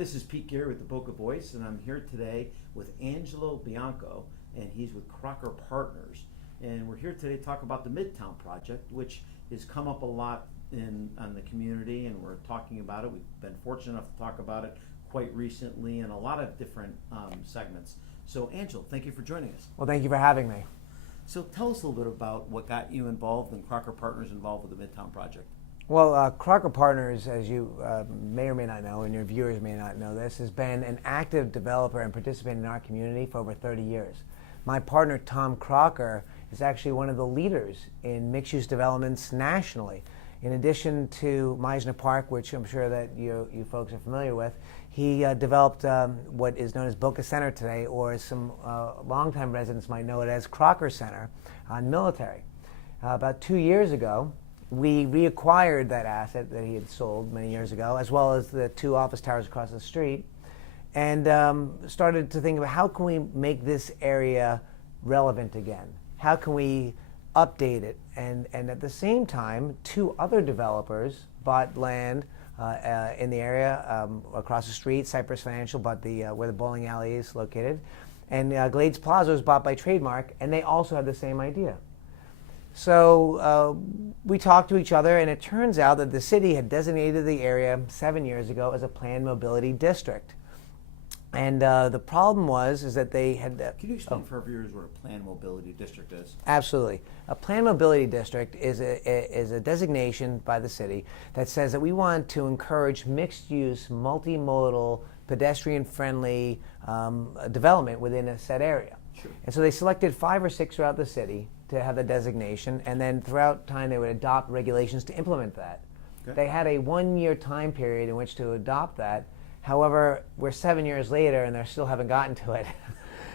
This is Pete Gary with the Boca Voice, and I'm here today with Angelo Bianco, and he's with Crocker Partners. And we're here today to talk about the Midtown Project, which has come up a lot on the community, and we're talking about it. We've been fortunate enough to talk about it quite recently in a lot of different segments. So, Angelo, thank you for joining us. Well, thank you for having me. So tell us a little bit about what got you involved and Crocker Partners involved with the Midtown Project. Well, Crocker Partners, as you may or may not know, and your viewers may not know this, has been an active developer and participant in our community for over 30 years. My partner, Tom Crocker, is actually one of the leaders in mixed-use developments nationally. In addition to Meisner Park, which I'm sure that you folks are familiar with, he developed what is known as Boca Center today, or as some longtime residents might know it as Crocker Center on Military. About 2 years ago, we reacquired that asset that he had sold many years ago, as well as the two office towers across the street, and started to think about how can we make this area relevant again? How can we update it? And at the same time, two other developers bought land in the area across the street. Cypress Financial bought where the bowling alley is located, and Glades Plaza was bought by Trademark, and they also had the same idea. So we talked to each other, and it turns out that the city had designated the area 7 years ago as a planned mobility district. And the problem is that they had... Can you explain for our viewers what a planned mobility district is? Absolutely. A planned mobility district is a designation by the city that says that we want to encourage mixed-use, multimodal, pedestrian-friendly development within a set area. Sure. And so they selected 5 or 6 throughout the city to have the designation, and then throughout time they would adopt regulations to implement that. Okay. They had a 1-year time period in which to adopt that. However, we're 7 years later and they still haven't gotten to it.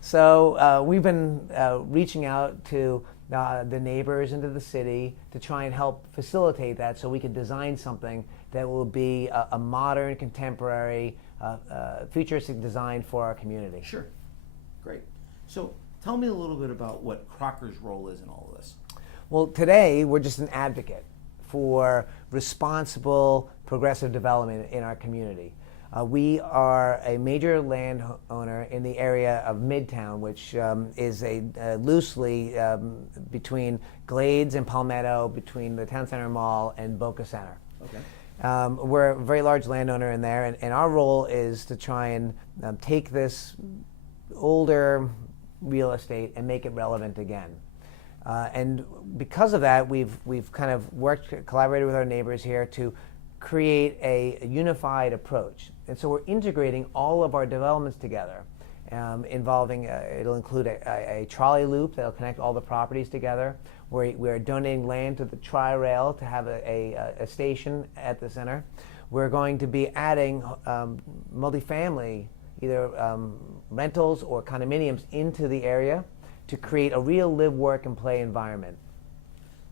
So we've been reaching out to the neighbors into the city to try and help facilitate that so we could design something that will be a modern, contemporary, futuristic design for our community. Sure. Great. So tell me a little bit about what Crocker's role is in all of this. Well, today we're just an advocate for responsible, progressive development in our community. We are a major landowner in the area of Midtown, which is loosely between Glades and Palmetto, between the Town Center Mall and Boca Center. Okay. We're a very large landowner in there, and our role is to try and take this older real estate and make it relevant again. And because of that, we've kind of collaborated with our neighbors here to create a unified approach. And so we're integrating all of our developments together, involving, it'll include a trolley loop that'll connect all the properties together. We're donating land to the TriRail to have a station at the center. We're going to be adding multifamily, either rentals or condominiums into the area to create a real live, work, and play environment.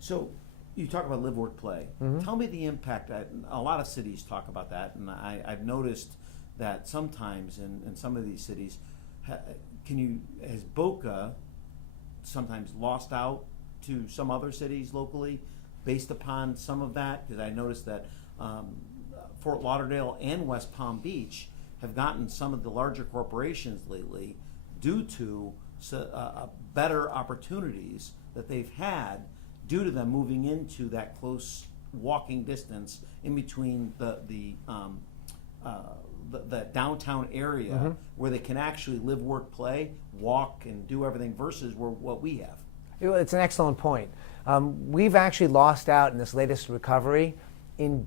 So you talk about live, work, play. Mm-hmm. Tell me the impact. A lot of cities talk about that, and I've noticed that sometimes in some of these cities, has Boca sometimes lost out to some other cities locally based upon some of that? Because I noticed that Fort Lauderdale and West Palm Beach have gotten some of the larger corporations lately due to better opportunities that they've had due to them moving into that close walking distance in between the downtown area, mm-hmm. where they can actually live, work, play, walk, and do everything versus what we have. It's an excellent point. We've actually lost out in this latest recovery in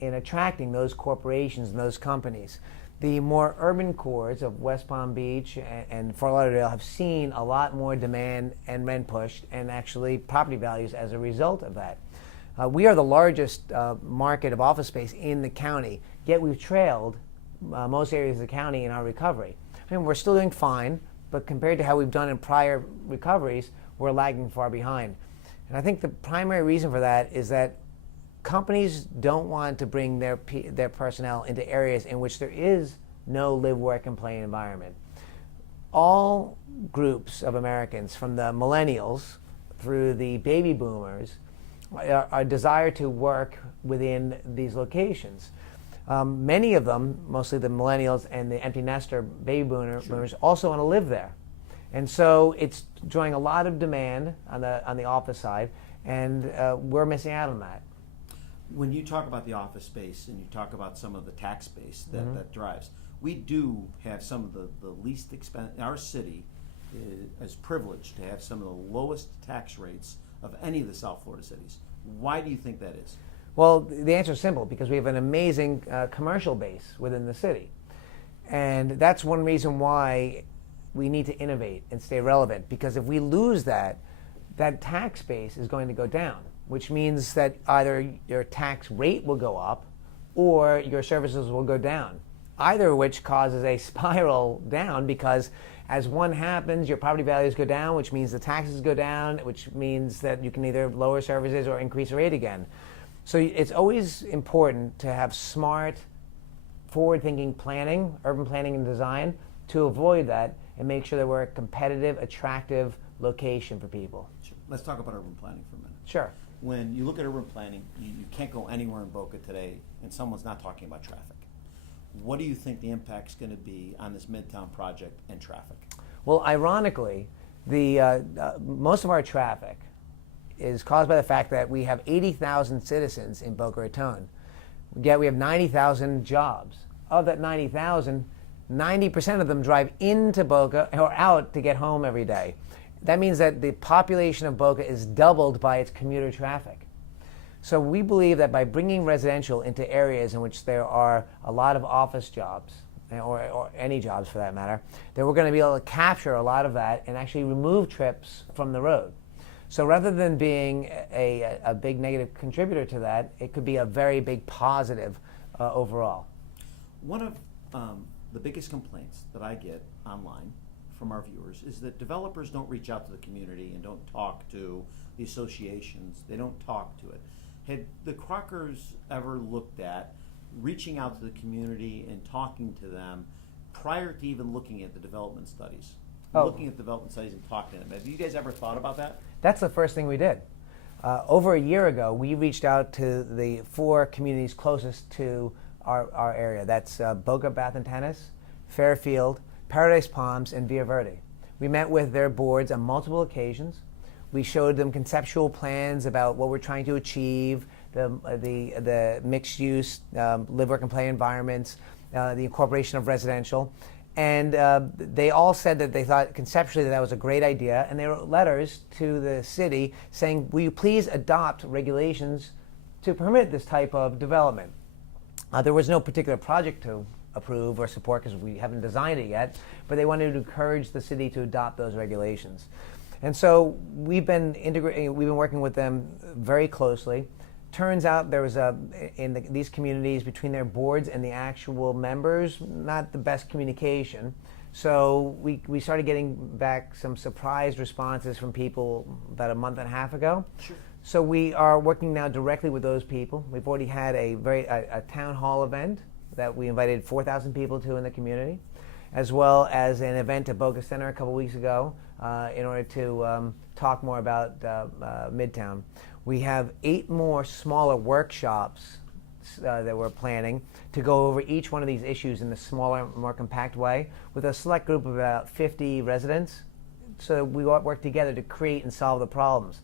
attracting those corporations and those companies. The more urban cores of West Palm Beach and Fort Lauderdale have seen a lot more demand and rent pushed, and actually property values as a result of that. We are the largest market of office space in the county, yet we've trailed most areas of the county in our recovery. I mean, we're still doing fine, but compared to how we've done in prior recoveries, we're lagging far behind. And I think the primary reason for that is that companies don't want to bring their personnel into areas in which there is no live, work, and play environment. All groups of Americans, from the millennials through the baby boomers, are desire to work within these locations. Many of them, mostly the millennials and the empty nester baby boomers, also want to live there. And so it's drawing a lot of demand on the office side, and we're missing out on that. When you talk about the office space and you talk about some of the tax base that drives, we do have some of the least expensive. Our city is privileged to have some of the lowest tax rates of any of the South Florida cities. Why do you think that is? Well, the answer is simple, because we have an amazing commercial base within the city. And that's one reason why we need to innovate and stay relevant, because if we lose that tax base is going to go down, which means that either your tax rate will go up or your services will go down, either of which causes a spiral down, because as one happens, your property values go down, which means the taxes go down, which means that you can either lower services or increase the rate again. So it's always important to have smart, forward-thinking planning, urban planning and design, to avoid that and make sure that we're a competitive, attractive location for people. Sure. Let's talk about urban planning for a minute. Sure. When you look at urban planning, you can't go anywhere in Boca today and someone's not talking about traffic. What do you think the impact's going to be on this Midtown project and traffic? Well, ironically, most of our traffic is caused by the fact that we have 80,000 citizens in Boca Raton, yet we have 90,000 jobs. Of that 90,000, 90% of them drive into Boca or out to get home every day. That means that the population of Boca is doubled by its commuter traffic. So we believe that by bringing residential into areas in which there are a lot of office jobs, or any jobs for that matter, that we're going to be able to capture a lot of that and actually remove trips from the road. So rather than being a big negative contributor to that, it could be a very big positive overall. One of the biggest complaints that I get online from our viewers is that developers don't reach out to the community and don't talk to the associations. They don't talk to it. Had the Crockers ever looked at reaching out to the community and talking to them prior to even looking at the development studies? Looking at development studies and talking to them. Have you guys ever thought about that? That's the first thing we did. Over a year ago, we reached out to the 4 communities closest to our area. That's Boca Bath and Tennis, Fairfield, Paradise Palms, and Via Verde. We met with their boards on multiple occasions. We showed them conceptual plans about what we're trying to achieve, the mixed use, live, work, and play environments, the incorporation of residential. And they all said that they thought conceptually that was a great idea, and they wrote letters to the city saying, will you please adopt regulations to permit this type of development? There was no particular project to approve or support because we haven't designed it yet, but they wanted to encourage the city to adopt those regulations. And so we've been working with them very closely. Turns out there was these communities, between their boards and the actual members, not the best communication. So we started getting back some surprised responses from people about a month and a half ago. Sure. So we are working now directly with those people. We've already had a town hall event that we invited 4,000 people to in the community, as well as an event at Boca Center a couple weeks ago in order to talk more about Midtown. We have 8 more smaller workshops that we're planning to go over each one of these issues in a smaller, more compact way with a select group of about 50 residents, so that we work together to create and solve the problems.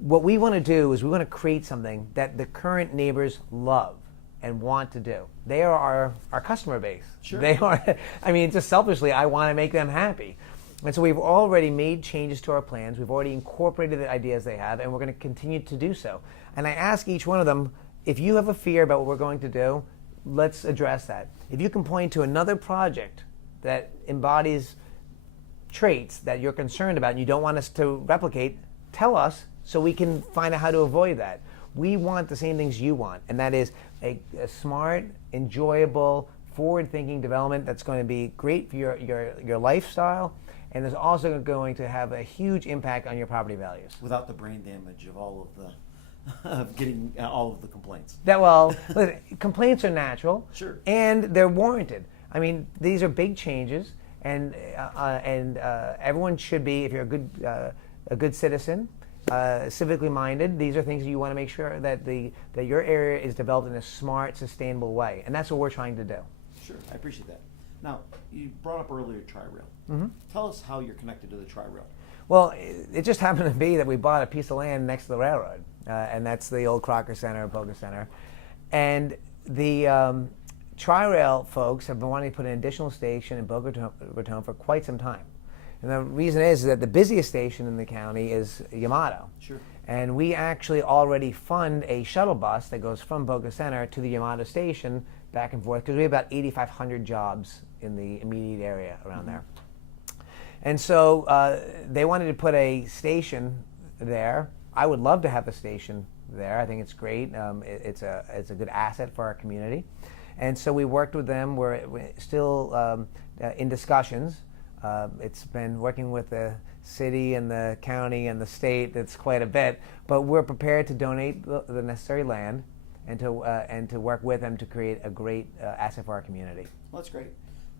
What we want to do is we want to create something that the current neighbors love and want to do. They are our customer base. Sure. They are, I mean, just selfishly, I want to make them happy. And so we've already made changes to our plans. We've already incorporated the ideas they have, and we're going to continue to do so. And I ask each one of them, if you have a fear about what we're going to do, let's address that. If you can point to another project that embodies traits that you're concerned about and you don't want us to replicate, tell us so we can find out how to avoid that. We want the same things you want, and that is a smart, enjoyable, forward-thinking development that's going to be great for your lifestyle, and is also going to have a huge impact on your property values. Without the brain damage of all of of getting all of the complaints. Listen, complaints are natural, Sure, and they're warranted. I mean, these are big changes, and everyone should be, if you're a good citizen, civically minded. These are things that you want to make sure that that your area is developed in a smart, sustainable way, and that's what we're trying to do. Sure, I appreciate that. Now, you brought up earlier TriRail. Tell us how you're connected to the TriRail. Well, it just happened to be that we bought a piece of land next to the railroad, and that's the old Crocker Center, Boca Center. And the TriRail folks have been wanting to put an additional station in Boca Raton for quite some time. And the reason is that the busiest station in the county is Yamato. Sure. And we actually already fund a shuttle bus that goes from Boca Center to the Yamato station back and forth, because we have about 8,500 jobs in the immediate area around there. And so they wanted to put a station there. I would love to have a station there. I think it's great. It's a good asset for our community. And so we worked with them. We're still in discussions. It's been working with the city and the county and the state. That's quite a bit. But we're prepared to donate the necessary land and to work with them to create a great asset for our community. Well, that's great.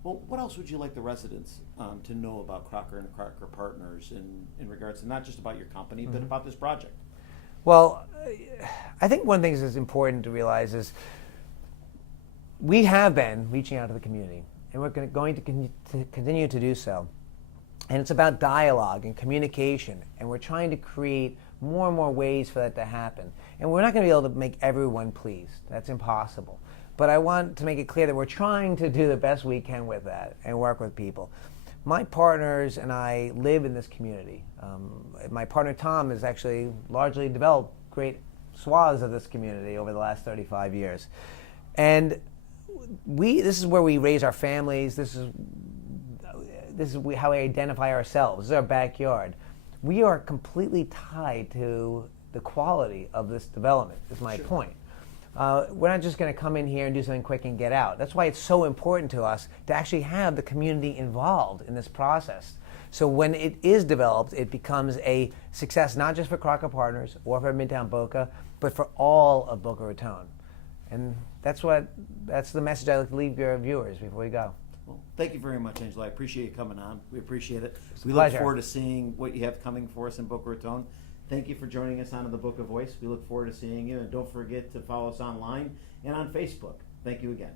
Well, what else would you like the residents to know about Crocker and Crocker Partners in regards to not just about your company, but about this project? Well, I think one thing that's important to realize is we have been reaching out to the community, and we're going to continue to do so. And it's about dialogue and communication, and we're trying to create more and more ways for that to happen. And we're not going to be able to make everyone pleased. That's impossible. But I want to make it clear that we're trying to do the best we can with that and work with people. My partners and I live in this community. My partner Tom has actually largely developed great swaths of this community over the last 35 years. And this is where we raise our families. This is how we identify ourselves. This is our backyard. We are completely tied to the quality of this development, is my point. We're not just going to come in here and do something quick and get out. That's why it's so important to us to actually have the community involved in this process. So when it is developed, it becomes a success not just for Crocker Partners or for Midtown Boca, but for all of Boca Raton. And that's the message I'd like to leave your viewers before we go. Well, thank you very much, Angelo. I appreciate you coming on. We appreciate it. We pleasure. Look forward to seeing what you have coming for us in Boca Raton. Thank you for joining us on the Boca Voice. We look forward to seeing you. And don't forget to follow us online and on Facebook. Thank you again.